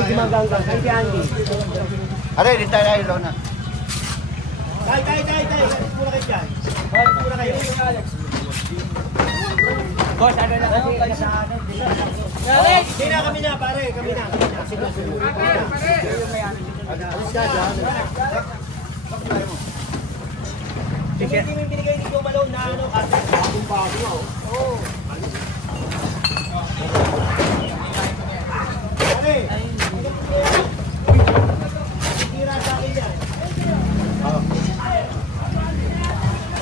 medyo maganggang. Kay Andy. Are, di tayo ay na. Tay. Muna kayo dyan. Muna kayo. Boss, ano na kasi kasaan? Hindi na kami na, pare. Kami na. Pare. Alis ka dyan. Hindi mo binigay ni Joe Malone na ano kasi bagong bago. Oo. Pare. Tira sa akin yan.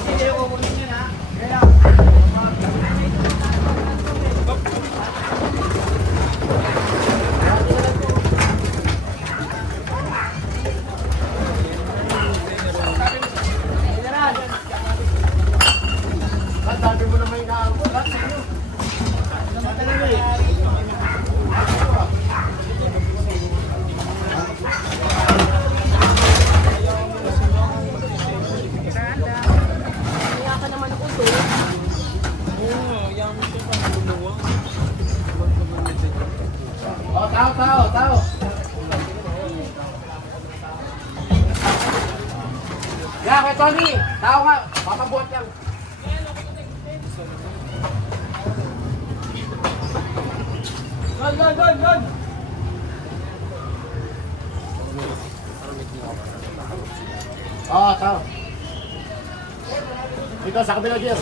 Hindi ko kunin yan ha. Kaya. Sabi mo na may naamulat sa inyo. Kaya ka naman ako to. Oo, yan mo siya pang buluwa. Tao. Yeah, kay Tony. Tao nga. Papabuhat yan. Gon! Tao. Dito sa kabila, Jer.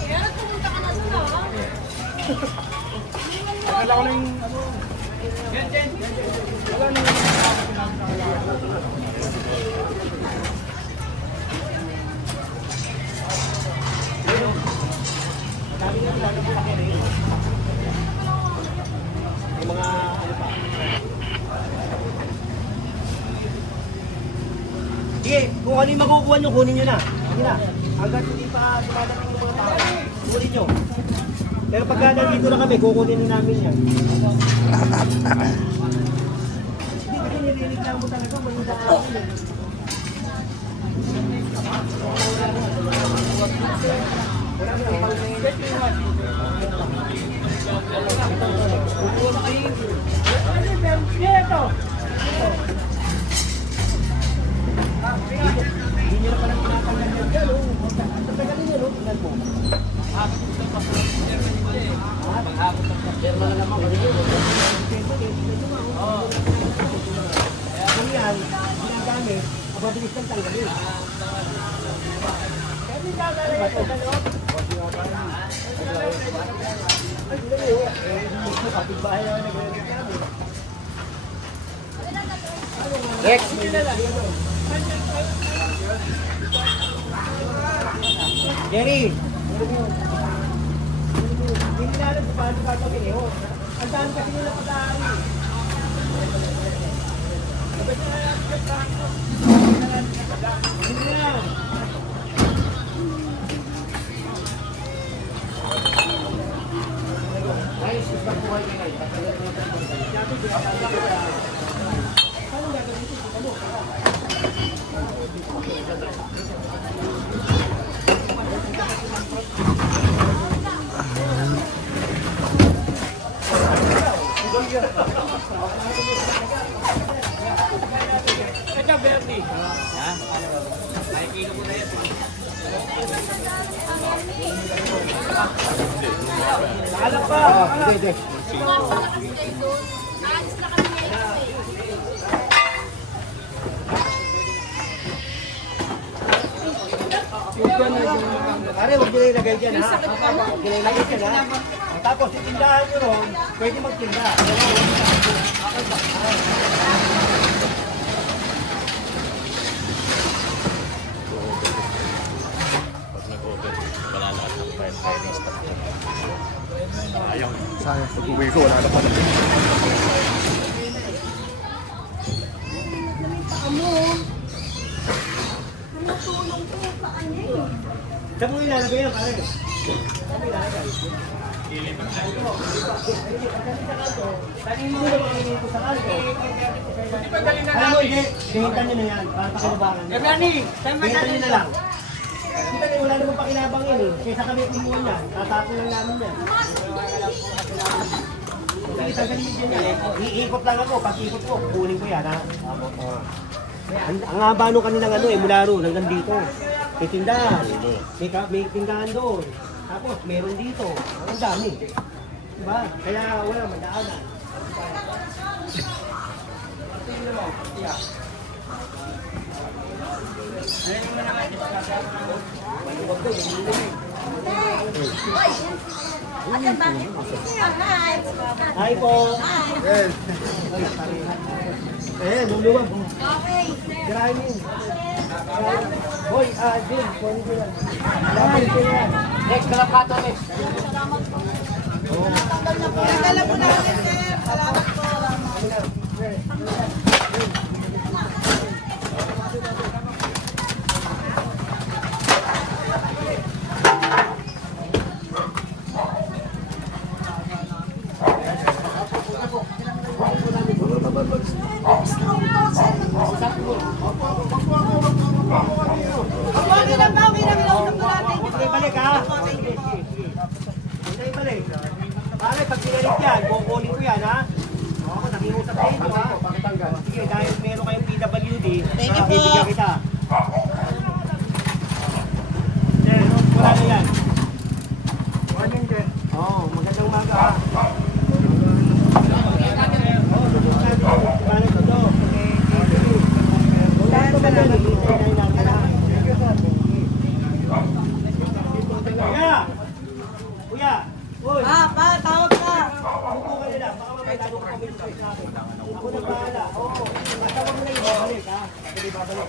Kaya pumunta ka na doon ah. Akala ko na yung ano. Jen. Wala na yung mga ano pa. Sige, kung ano yung makukuha nyo, kunin nyo na. Sige na. Hanggang hindi pa dumadating yung mga tao, kunin nyo. Pero pagka nandito na kami, kukunin na namin yan. Hindi kasi nililig lang mo talaga, maganda akin eh. Hindi nyo na palang pinatanggal yan dyan, oh. Ang tagalin nyo, oh. Tingnan mo. German na naman kasi yun. Kung yan, ginagamit, mabilis ng tanggalin. Kaya hindi gagawin ito, ano? Ay, hindi mo. Kapit-bahay naman nag-reklamo. Rex! Jerry! Hindi na alam kung paano gagawin eh. Ang daan kasi nila pag-aari. Hindi na. Ay, susang buhay ka ngayon. Paano gagawin ito? Ano? Ito, Bernie. Ha? Ay, kilo ko na yan. Alak pa! Hindi. Naalis na kami ngayon eh. Pare, huwag nyo ilagay dyan ha. Huwag nyo ilagay dyan ha. Tapos, itindahan nyo ron, pwede magtinda. Pag nag-over, wala lahat ng fire stop. Ayaw. Sayang, pag-uwi ko, wala na pala. Tulong ko pa ano eh. Saan mo ilalagay yan, pare? Saan mo ilalagay? Tanin mo na mga dito sa kanto. Alam mo, hindi. Hintan nyo na yan. Para pakinabangan nyo. Hintan nyo na lang. Kita nyo, wala namang pakinabang yan eh. Kaysa kami kumuha yan. Tatapon lang namin yan. Sige, tanggalin mo dyan yan. Iikot lang ako. Pag ikot ko, kukunin ko yan, ha? Ang haba nung kanilang ano, mula roon hanggang dito. May tindahan. May tindahan doon. Tapos, meron dito. Ang dami. Diba? Kaya wala, mandaanan. Hi po. Eh, luluwag. Okay. Maraming. Hoy, Jim, kunin ko yan. Salamat ko yan. Next, kalapato, next. Dala po namin, sir. Salamat po. Okay lang ba? Okay lang. Ilausap po natin. Hintay balik, ha? Hintay balik. Pare, pag sinalit yan, kukunin ko yan, ha? Ako, nakiusap sa inyo, ha? Sige, dahil meron kayong PWD, bibigyan kita. Sir, wala na yan. Oo, magandang umaga, ha? Oo, lubog natin. Paano ito, do? Wala ito ba na? Hintay natin, ha? Kuya! Kuya! Uy! Pa, tawag ka. Upo ka nila, baka mamaya lalo ka kami sa akin. Ako na bahala, oo. Matawag mo na yung babalik, ha? Pwede babalik.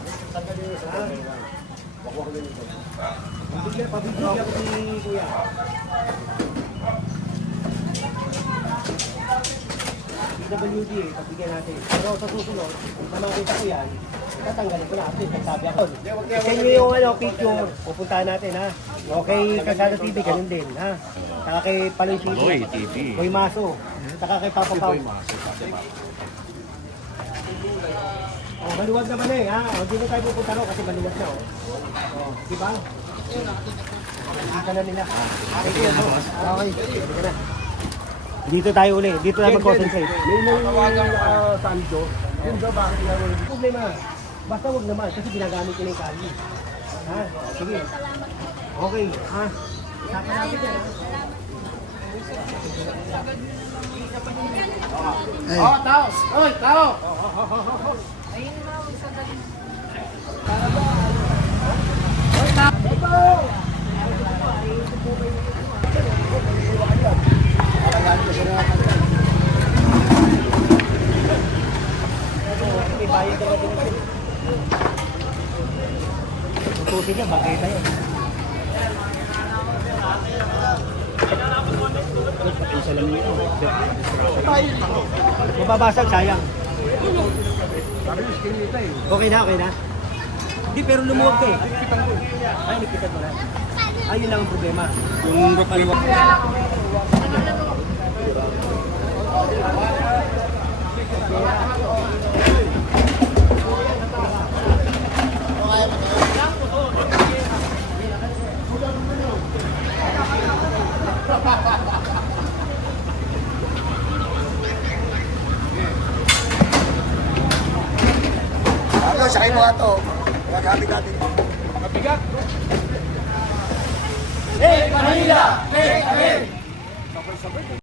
Pabigyan ako si Kuya. PWD, pabigyan natin. Pero sa susunod, kung makita ko yan, tatanggalin ko na. At least, nagsabi ako. Send nyo yung picture, pupuntahan natin, ha? Okay, Kasada TV, ganun din, ha? Saka kay Paloy City. Boy TV. Boy Maso. Saka kay Papa Pao. Oh, maluwag naman eh, ha? O, hindi na tayo pupunta ro kasi maluwag na, oh. Oh, diba? Nakita na nila. Okay, dito na. Dito tayo uli. Dito tayo mag-concentrate. May Sanjo. Yun daw, bakit ginawa? Problema. Basta wag naman kasi ginagamit ko na yung kali. Ha? Sige. Okay, ha? Saka natin yan, ha? Oh, tao! Oy, tao! May bayad ka ba din natin? Tutusin niya, bagay tayo. Mababasag, sayang. Okay na, okay na. Hindi, pero lumuwag ka eh. Ay, nikitan mo na. Ayun lang ang problema. Yung paliwag. Ano, sakay mo nga to. Magamit natin. Hey, Manila! Hey, hey!